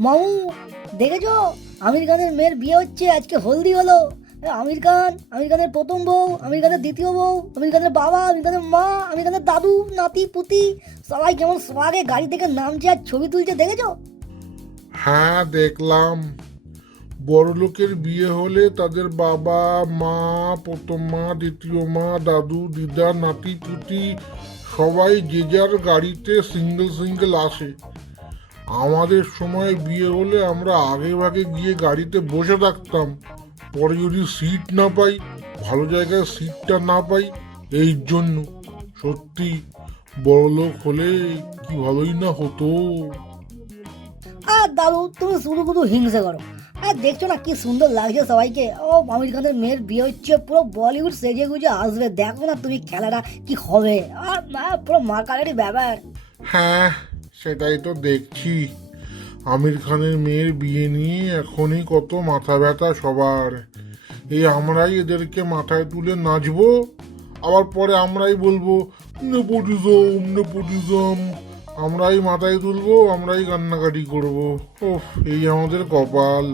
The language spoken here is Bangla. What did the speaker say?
মামু, দেখেছ? আমির খানের মেয়ের বিয়ে হচ্ছে, আজকে হলদি হলো। আমির খান, আমির খানের প্রথম বউ, আমির খানের দ্বিতীয় বউ, আমির খানের বাবা, আমির খানের মা, আমির খানের দাদু, নাতি, পুতি, সবাই কেমন সোয়াগে গাড়ি থেকে নামছে আর ছবি তুলছে, দেখেছ? হ্যাঁ দেখলাম। বড় লোকের বিয়ে হলে তাদের বাবা, মা, প্রথম মা, দ্বিতীয় মা, দাদু, দিদা, নাতি, পুতি, সবাই যে যার গাড়িতে সিঙ্গেল সিঙ্গেল আসে। আমাদের সময় বিয়ে হলে আমরা আগে ভাগে গিয়ে গাড়িতে বসে থাকতাম। পরে যদি সিট না পাই ভালো জায়গায় সিটটা না পাই এই জন্য। সত্যি বড় লোক হলে কি ভালোই না হতো। আর দাদু তুমি শুধু শুধু হিংসে করো। আর দেখছ না কি সুন্দর লাগছে সবাইকে? ও আমির খানের মেয়ের বিয়ে হচ্ছে পুরো বলিউড সেজে গুজে আসবে। দেখো না তুমি খেলাটা কি হবে। আর মা পুরো মার্কারেরই ব্যাপার। হ্যাঁ সেটাই তো দেখছি। আমির খানের মেয়ের বিয়ে নিয়ে এখনই কত মাথা ব্যথা সবার। এই আমরাই এদেরকে মাথায় তুলে নাচবো, আবার পরে আমরাই বলব, নেপোটিজম নেপোটিজম। আমরাই মাথায় তুলবো, আমরাই কান্নাকাটি করব। ওহ এই আমাদের কপাল।